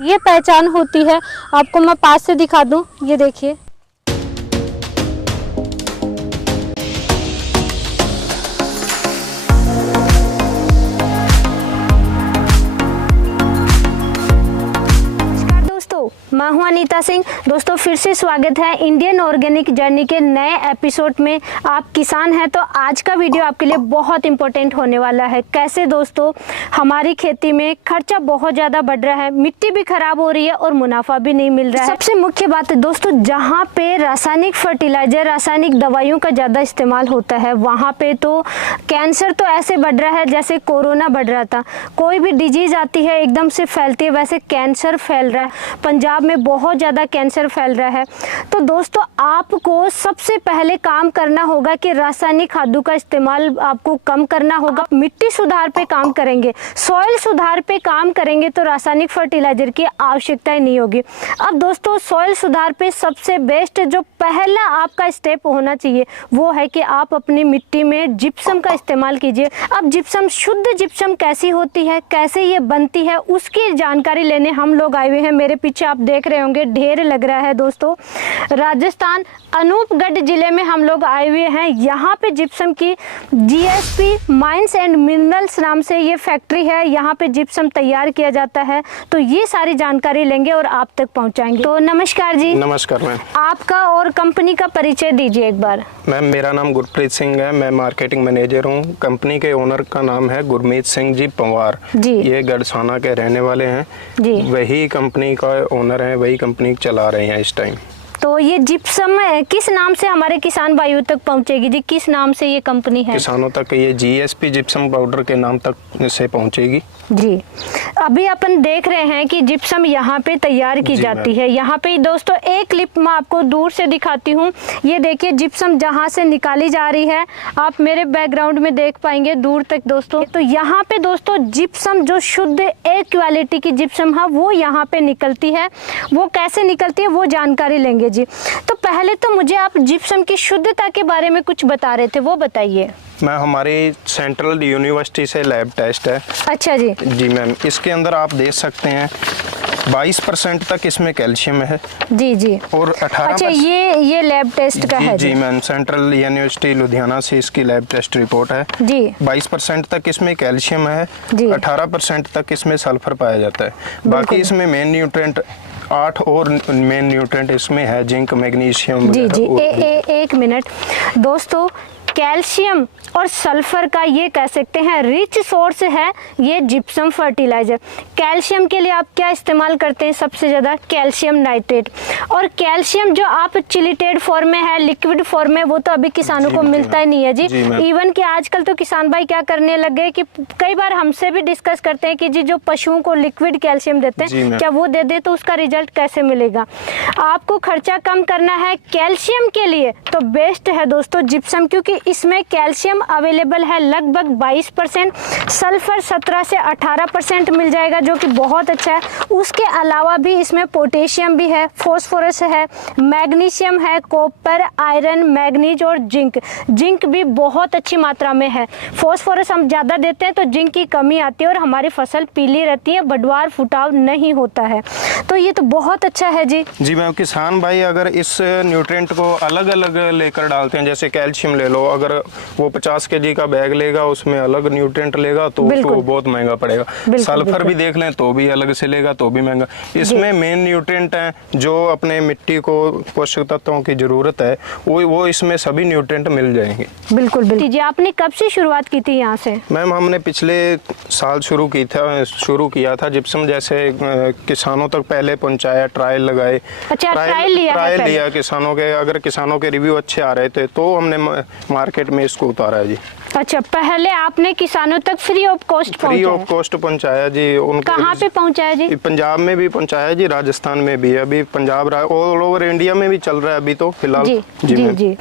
ये पहचान होती है। आपको मैं पास से दिखा दूं, ये देखिए। मैं हूं अनीता सिंह। दोस्तों फिर से स्वागत है इंडियन ऑर्गेनिक जर्नी के नए एपिसोड में। आप किसान हैं तो आज का वीडियो आपके लिए बहुत इंपॉर्टेंट होने वाला है। कैसे दोस्तों हमारी खेती में खर्चा बहुत ज़्यादा बढ़ रहा है, मिट्टी भी खराब हो रही है और मुनाफा भी नहीं मिल रहा है। सबसे मुख्य बात है दोस्तों, जहाँ पे रासायनिक फर्टिलाइजर, रासायनिक दवाइयों का ज़्यादा इस्तेमाल होता है, वहाँ पे तो कैंसर तो ऐसे बढ़ रहा है जैसे कोरोना बढ़ रहा था। कोई भी डिजीज़ आती है एकदम से फैलती है, वैसे कैंसर फैल रहा है। पंजाब में बहुत ज़्यादा कैंसर फैल रहा है। तो दोस्तों आपको सबसे पहले काम करना होगा कि रासायनिक खादों का इस्तेमाल आपको कम करना होगा। मिट्टी सुधार पे काम करेंगे, सॉइल सुधार पे काम करेंगे तो रासायनिक फर्टिलाइजर की आवश्यकता ही नहीं होगी। अब दोस्तों सॉइल सुधार पे सबसे बेस्ट जो पहला आपका स्टेप होना चाहिए वो है कि आप अपनी मिट्टी में जिप्सम का इस्तेमाल कीजिए। अब जिप्सम, शुद्ध जिप्सम कैसी होती है, कैसे ये बनती है, उसकी जानकारी लेने हम लोग आए हुए हैं। मेरे पीछे आप देख रहे होंगे ढेर लग रहा है दोस्तों। राजस्थान अनूपगढ़ जिले में हम लोग आए हुए हैं। यहाँ पे जिप्सम की जीएसपी माइंस एंड मिनरल्स नाम से ये फैक्ट्री है। यहाँ पे जिप्सम तैयार किया जाता है। तो ये सारी जानकारी लेंगे और आप तक पहुँचाएंगे। तो नमस्कार जी। नमस्कार मैम। आपका और कंपनी का परिचय दीजिए एक बार। मैम मेरा नाम गुरप्रीत सिंह है, मैं मार्केटिंग मैनेजर हूँ। कंपनी के ओनर का नाम है गुरमीत सिंह जी पंवार जी। ये गढ़साना के रहने वाले हैं जी। वही कंपनी का ओनर है, वही कंपनी चला रहे हैं इस टाइम। तो ये जिप्सम किस नाम से हमारे किसान भाइयों तक पहुंचेगी जी? किस नाम से ये कंपनी है? किसानों तक ये जीएसपी जिप्सम पाउडर के नाम तक से पहुंचेगी जी। अभी अपन देख रहे हैं कि जिप्सम यहाँ पे तैयार की जाती है। यहाँ पे दोस्तों एक क्लिप मैं आपको दूर से दिखाती हूँ। ये देखिए जिप्सम जहाँ से निकाली जा रही है, आप मेरे बैकग्राउंड में देख पाएंगे दूर तक दोस्तों। तो यहाँ पे दोस्तों जिप्सम जो शुद्ध एक क्वालिटी की जिप्सम है वो यहाँ पे निकलती है। वो कैसे निकलती है वो जानकारी लेंगे जी। तो पहले तो मुझे आप जिप्सम की शुद्धता के बारे में कुछ बता रहे थे, वो बताइए। मैं हमारी सेंट्रल यूनिवर्सिटी से लैब टेस्ट है। अच्छा जी। जी मैम, इसके अंदर आप देख सकते हैं 22% तक इसमें कैल्शियम है। जी जी। और 18। अच्छा ये लैब टेस्ट का है जी मैम, सेंट्रल यूनिवर्सिटी लुधियाना से इसकी लैब टेस्ट रिपोर्ट है जी। 22% तक इसमें कैल्शियम है, 18% तक इसमें सल्फर पाया जाता है। बाकी इसमें मेन न्यूट्रिएंट 8 और मेन न्यूट्रिएंट इसमें है, जिंक, मैग्नीशियम। जी जी। एक मिनट दोस्तों, कैल्शियम और सल्फर का ये कह सकते हैं रिच सोर्स है ये जिप्सम फर्टिलाइजर। कैल्शियम के लिए आप क्या इस्तेमाल करते हैं सबसे ज़्यादा? Calcium nitrate. और कैल्शियम जो आप चिलिटेड फॉर्म में है, लिक्विड फॉर्म में, वो तो अभी किसानों को मिलता ही नहीं है जी। इवन कि आजकल तो किसान भाई क्या करने लग गए कि कई बार हमसे भी डिस्कस करते हैं कि जी जो पशुओं को लिक्विड कैल्शियम देते हैं क्या वो दे दे तो उसका रिजल्ट कैसे मिलेगा? आपको खर्चा कम करना है कैल्शियम के लिए तो बेस्ट है दोस्तों जिप्सम, क्योंकि इसमें कैल्शियम अवेलेबल है लगभग 22%, सल्फर 17 से 18% मिल जाएगा जो कि बहुत अच्छा है। उसके अलावा भी इसमें पोटेशियम भी है, फास्फोरस है, मैग्नीशियम है, कॉपर, आयरन, मैग्नीज और जिंक। जिंक भी बहुत अच्छी मात्रा में है। फास्फोरस हम ज़्यादा देते हैं तो जिंक की कमी आती है और हमारी फसल पीली रहती है, बढ़वार फुटाव नहीं होता है। तो ये तो बहुत अच्छा है जी। जी मैम, किसान भाई अगर इस न्यूट्रिएंट को अलग अलग लेकर डालते हैं, जैसे कैल्शियम ले लो, अगर वो 50 केजी का बैग लेगा उसमें अलग न्यूट्रिएंट लेगा तो उसको बहुत महंगा पड़ेगा। सल्फर भी देख लें तो भी अलग से लेगा तो भी महंगा। इसमें मेन न्यूट्रिएंट है जो अपने मिट्टी को पोषक तत्वों की जरूरत है, वो इसमें सभी न्यूट्रिएंट मिल जाएंगे। बिल्कुल बिल्कुल जी। आपने कब से शुरुआत की थी यहाँ से? मैम हमने पिछले साल शुरू किया था जिप्सम, जैसे किसानों तक पहले पहुंचाया, ट्रायल लगाए। अच्छा, ट्रायल लिया किसानों के, अगर किसानों के रिव्यू अच्छे आ रहे थे तो हमने मार्केट में इसको उतारा है जी। अच्छा, पहले आपने किसानों तक फ्री ऑफ कॉस्ट पहुंचाया जी। उनको कहाँ पे पहुंचाया जी? पंजाब में भी पहुंचाया जी, राजस्थान में भी, अभी पंजाब ऑल ओवर इंडिया में भी चल रहा है अभी तो फिलहाल। जी जी, जी, जी।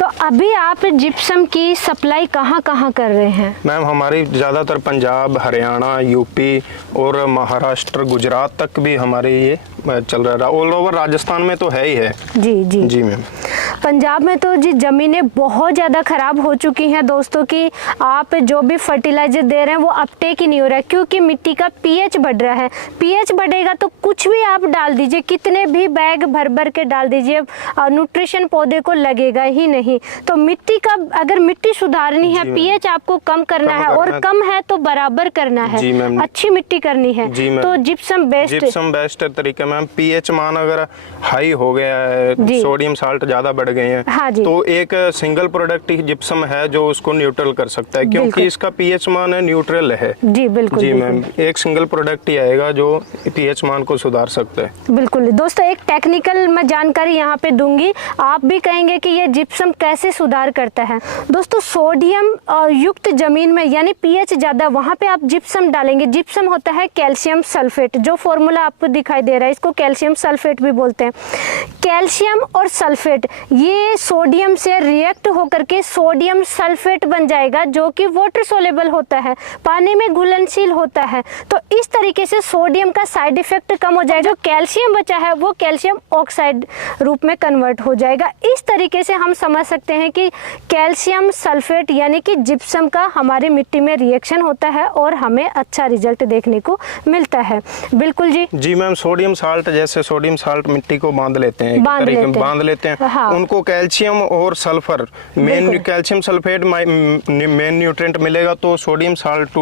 तो अभी आप जिप्सम की सप्लाई कहाँ कहाँ कर रहे हैं? मैम हमारी ज़्यादातर पंजाब, हरियाणा, यूपी और महाराष्ट्र, गुजरात तक भी हमारे ये चल रहा है। ऑल ओवर राजस्थान में तो है ही है। जी जी जी मैम। पंजाब में तो जी ज़मीनें बहुत ज़्यादा ख़राब हो चुकी हैं दोस्तों कि आप जो भी फर्टिलाइज़र दे रहे हैं वो अपटेक ही नहीं हो रहा है, क्योंकि मिट्टी का पीएच बढ़ रहा है। पीएच बढ़ेगा तो कुछ भी आप डाल दीजिए, कितने भी बैग भर भर के डाल दीजिए, न्यूट्रिशन पौधे को लगेगा ही नहीं। तो मिट्टी का अगर मिट्टी सुधारनी है, पीएच आपको कम करना है, और कम है तो बराबर करना है, अच्छी मिट्टी करनी है, तो जिप्सम बेस्ट तरीका मैम। पीएच मान अगर हाई हो गया है, सोडियम साल्ट ज्यादा बढ़ गए हैं, हाँ जी, तो एक सिंगल प्रोडक्ट जिप्सम है जो उसको न्यूट्रल कर सकता है, क्योंकि इसका पीएच मान है न्यूट्रल है। जी बिल्कुल जी मैम, एक सिंगल प्रोडक्ट ही आएगा जो पीएच मान को सुधार सकता है। बिल्कुल दोस्तों, एक टेक्निकल मैं जानकारी यहाँ पे दूंगी, आप भी कहेंगे कि ये जिप्सम कैसे सुधार करता है। दोस्तों सोडियम युक्त जमीन में यानी पीएच ज्यादा, वहाँ पे आप जिप्सम डालेंगे। जिप्सम होता है कैल्शियम सल्फेट, जो फॉर्मूला आपको दिखाई दे रहा है इसको कैल्शियम सल्फेट भी बोलते हैं। कैल्शियम और सल्फेट ये सोडियम से रिएक्ट होकर के सोडियम सल्फेट बन जाएगा, जो कि वाटर सोलेबल होता है, पानी में घुलनशील होता है। तो इस तरीके से सोडियम का साइड इफेक्ट कम हो जाएगा, जो कैल्शियम बचा है वो कैल्शियम ऑक्साइड रूप में कन्वर्ट हो जाएगा। इस तरीके से हम समझ सकते हैं कि कैल्शियम सल्फेट यानी कि जिप्सम का हमारी मिट्टी में रिएक्शन होता है और हमें अच्छा रिजल्ट देखने को मिलता है। बिल्कुल जी मैम, सोडियम साल्ट, जैसे सोडियम साल्ट मिट्टी को बांध लेते हैं, बांध लेते हैं, हाँ। उनको कैल्शियम और sulphur main, calcium sulphate main nutrient मिलेगा, तो सोडियम साल्ट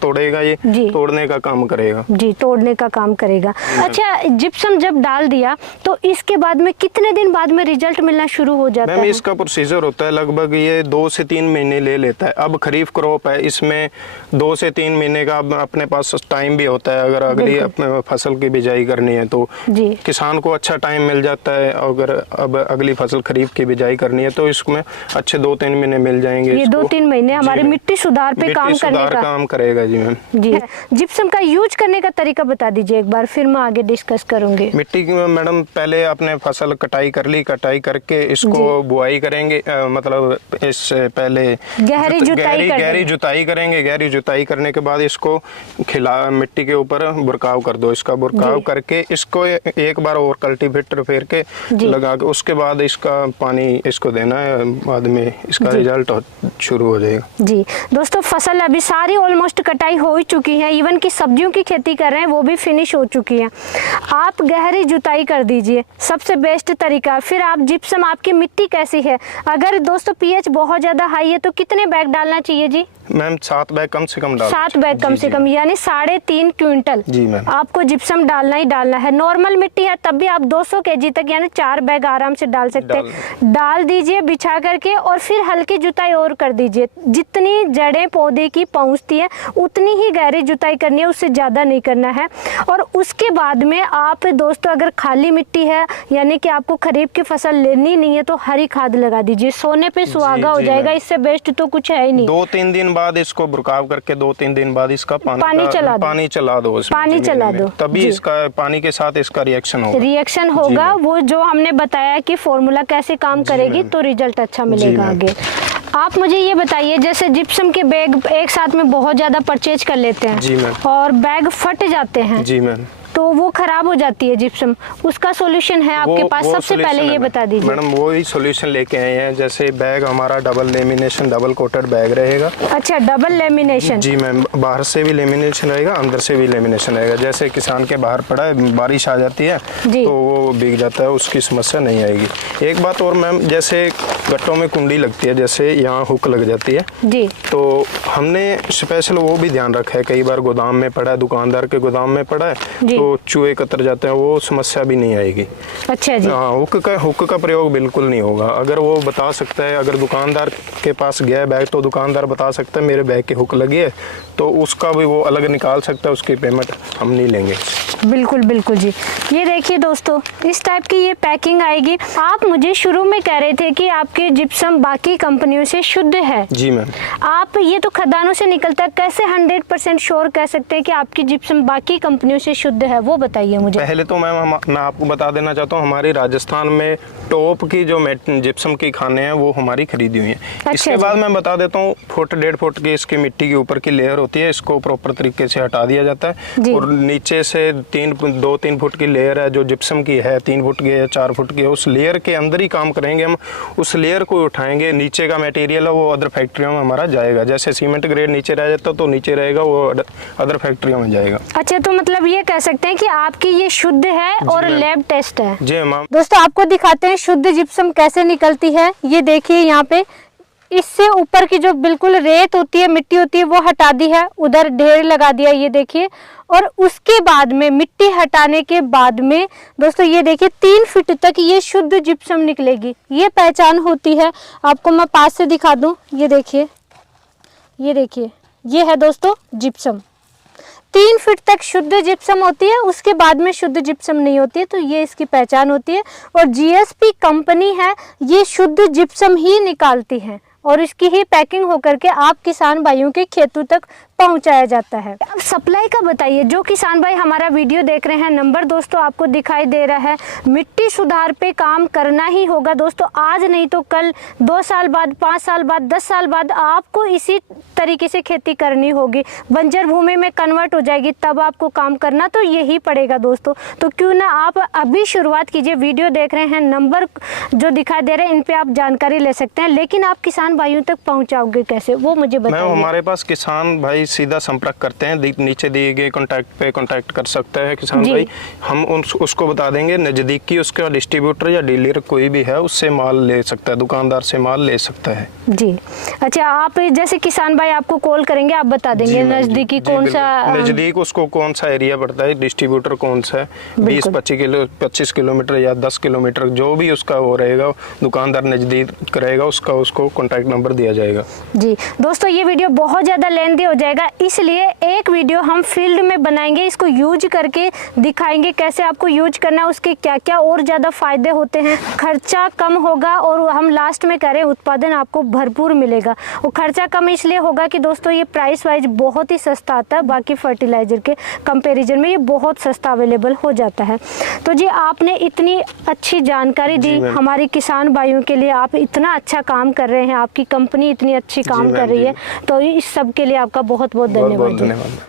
तोड़ेगा, ये तोड़ने का काम करेगा। जी, तोड़ने का काम करेगा। अच्छा, जिप्सम जब डाल दिया तो इसके बाद में कितने दिन बाद में रिजल्ट मिलना शुरू हो जाता है? इसका प्रोसीजर होता है लगभग ये 2 से 3 महीने ले लेता है। अब खरीफ क्रॉप है, इसमें 2 से 3 महीने का अपने पास टाइम भी होता है। अगर अगली अपने फसल की बिजाई करनी है तो किसान को अच्छा टाइम मिल जाता है। अगर अब अगली फसल खरीफ की बिजाई करनी है तो इसमें अच्छे 2-3 महीने मिल जाएंगे। ये 2-3 महीने हमारी मिट्टी सुधार पे काम करने का काम करेगा। जी मैम जी। जिप्सम का यूज करने का तरीका बता दीजिए एक बार, फिर मैं आगे डिस्कस करूंगी। मिट्टी की मैडम पहले आपने फसल कटाई कर ली, कटाई करके इसको बुआई करेंगे, मतलब इससे पहले गहरी जुताई करेंगे। गहरी जुताई करने के बाद इसको मिट्टी के ऊपर बुरकाव कर दो। इसका बुरकाव करके इसको एक बार और कल्टीवेटर फेर के लगा के उसके बाद इसका पानी इसको देना है, बाद में इसका रिजल्ट शुरू हो जाएगा। जी दोस्तों, फसल अभी सारी ऑलमोस्ट कटाई हो ही चुकी है, इवन की सब्जियों की खेती कर रहे हैं वो भी फिनिश हो चुकी है। आप गहरी जुताई कर दीजिए, सबसे बेस्ट तरीका। फिर आप जिप्सम, आपकी मिट्टी कैसी है, अगर दोस्तों पीएच बहुत ज्यादा हाई है तो कितने बैग डालना चाहिए जी? मैम 7 बैग कम से कम डाल 7 बैग कम से कम, यानी 3.5 क्विंटल जी मैम आपको जिप्सम डालना ही डालना है। नॉर्मल मिट्टी है तब भी आप 200 kg तक यानी 4 बैग आराम से डाल सकते हैं। डाल दीजिए बिछा करके, और फिर हल्की जुताई और कर दीजिए। जितनी जड़ें पौधे की पहुंचती है उतनी ही गहरी जुताई करनी है, उससे ज्यादा नहीं करना है। और उसके बाद में आप दोस्तों अगर खाली मिट्टी है यानी कि आपको खरीफ की फसल लेनी नहीं है तो हरी खाद लगा दीजिए, सोने पे सुहागा हो जाएगा। इससे बेस्ट तो कुछ है ही नहीं। 2-3 दिन बाद इसको बुरकाव करके 2-3 दिन बाद इसका पानी चला दो, तभी इसका पानी के साथ इसका रिएक्शन होगा। वो जो हमने बताया कि फॉर्मूला कैसे काम करेगी तो रिजल्ट अच्छा मिलेगा आगे। आप मुझे ये बताइए, जैसे जिप्सम के बैग एक साथ में बहुत ज्यादा परचेज कर लेते हैं और बैग फट जाते हैं, जी मैम, तो वो खराब हो जाती है जिप्सम, उसका सॉल्यूशन है आपके पास? सबसे पहले ये बता दीजिए। मैडम वो ही सॉल्यूशन लेके आए हैं। जैसे बैग हमारा double lamination, double coated bag रहेगा। अच्छा, डबल लेमिनेशन? जी मैम, बाहर से भी लेमिनेशन रहेगा, अंदर से भी लेमिनेशन रहेगा। जैसे किसान के बाहर पड़ा है, बारिश आ जाती है तो वो भीग जाता है, उसकी समस्या नहीं आएगी। एक बात और मैम, जैसे गट्टों में कुंडी लगती है, जैसे यहाँ हुक लग जाती है जी, तो हमने स्पेशल वो भी ध्यान रखा है। कई बार गोदाम में पड़ा है, दुकानदार के गोदाम में पड़ा है तो चूहे कतर जाते हैं, वो समस्या भी नहीं आएगी। अच्छा जी। हाँ, हुक का प्रयोग बिल्कुल नहीं होगा। अगर वो बता सकता है, अगर दुकानदार के पास गया बैग तो दुकानदार बता सकता है मेरे बैग की हुक लगी है, तो उसका भी वो अलग निकाल सकता है, उसकी पेमेंट हम नहीं लेंगे। बिल्कुल बिल्कुल जी। ये देखिए दोस्तों, इस टाइप की ये पैकिंग आएगी। आप मुझे शुरू में कह रहे थे कि आपके आपके जिप्सम बाकी कंपनियों से शुद्ध है। जी मैम। आप ये तो खदानों से निकलता है, कैसे 100% श्योर कह सकते हैं कि आपकी जिप्सम बाकी कंपनियों से शुद्ध है, वो बताइए मुझे। पहले तो मैम मैं आपको बता देना चाहता हूँ, हमारी राजस्थान में टॉप की जो जिप्सम की खाने हैं वो हमारी खरीदी हुई हैं। अच्छा इसके बाद मैं बता देता हूँ, फुट 1.5 फुट की इसकी मिट्टी के ऊपर की लेयर होती है, इसको प्रॉपर तरीके से हटा दिया जाता है। और नीचे से 2-3 फुट की लेयर है जो जिप्सम की है, 3 फुट की है, 4 फुट की है, उस लेयर के अंदर ही काम करेंगे हम। उस लेयर को उठाएंगे, नीचे का मटेरियल है वो अदर फैक्ट्रियों में हमारा जाएगा। जैसे सीमेंट ग्रेड नीचे रह जाता तो नीचे रहेगा, वो अदर फैक्ट्रियों में जाएगा। अच्छा, तो मतलब ये कह सकते हैं कि आपकी ये शुद्ध है और लैब टेस्ट है। जी मैम। दोस्तों आपको दिखाते हैं शुद्ध जिप्सम कैसे निकलती है। ये देखिए यहाँ पे इससे ऊपर की जो बिल्कुल रेत होती है, मिट्टी होती है, वो हटा दी है, उधर ढेर लगा दिया, ये देखिए। और उसके बाद में मिट्टी हटाने के बाद में दोस्तों ये देखिए 3 फीट तक ये शुद्ध जिप्सम निकलेगी। ये पहचान होती है। आपको मैं पास से दिखा दूं, ये देखिए, ये देखिए, ये है दोस्तों जिप्सम। 3 फीट तक शुद्ध जिप्सम होती है, उसके बाद में शुद्ध जिप्सम नहीं होती है, तो ये इसकी पहचान होती है। और जीएसपी कंपनी है, ये शुद्ध जिप्सम ही निकालती है और इसकी ही पैकिंग होकर के आप किसान भाइयों के खेतों तक पहुंचाया जाता है। अब सप्लाई का बताइए, जो किसान भाई हमारा वीडियो देख रहे हैं, नंबर दोस्तों आपको दिखाई दे रहा है। मिट्टी सुधार पे काम करना ही होगा दोस्तों, आज नहीं तो कल, 2 साल बाद, 5 साल बाद, 10 साल बाद आपको इसी तरीके से खेती करनी होगी। बंजर भूमि में कन्वर्ट हो जाएगी, तब आपको काम करना तो यही पड़ेगा दोस्तों। तो क्यों ना आप अभी शुरुआत कीजिए। वीडियो देख रहे हैं, नंबर जो दिखाई दे रहे हैं इन पे आप जानकारी ले सकते हैं, लेकिन आप किसान भाइयों तक पहुँचाओगे कैसे, वो मुझे बताइए। हमारे पास किसान भाई सीधा संपर्क करते हैं, नीचे दिए गए कॉन्टैक्ट पे कॉन्टैक्ट कर सकता है किसान भाई। हम उसको बता देंगे, नज़दीकी उसका डिस्ट्रीब्यूटर या डीलर कोई भी है उससे माल ले सकता है, दुकानदार से माल ले सकता है। जी अच्छा, आप जैसे किसान भाई आपको कॉल करेंगे, आप बता देंगे नज़दीकी कौन सा, नज़दीक उसको कौन सा एरिया पड़ता है, डिस्ट्रीब्यूटर कौन सा है, 20-25 किलोमीटर या 10 किलोमीटर जो भी उसका वो रहेगा, दुकानदार नज़दीक रहेगा उसका, उसको कॉन्टैक्ट नंबर दिया जाएगा। जी दोस्तों, ये वीडियो बहुत ज़्यादा लेंथी हो जाएगा, इसलिए एक वीडियो हम फील्ड में बनाएंगे, इसको यूज करके दिखाएंगे कैसे आपको यूज करना है, उसके क्या क्या और ज़्यादा फायदे होते हैं। खर्चा कम होगा और हम लास्ट में करें उत्पादन आपको भरपूर मिलेगा। वो खर्चा कम इसलिए होगा कि दोस्तों ये प्राइस वाइज बहुत ही सस्ता आता है, बाकी फर्टिलाइजर के कंपैरिजन में ये बहुत सस्ता अवेलेबल हो जाता है। तो जी आपने इतनी अच्छी जानकारी दी हमारे किसान भाइयों के लिए, आप इतना अच्छा काम कर रहे हैं, आपकी कंपनी इतनी अच्छी काम कर रही है, तो इस सब के लिए आपका बहुत बहुत धन्यवाद।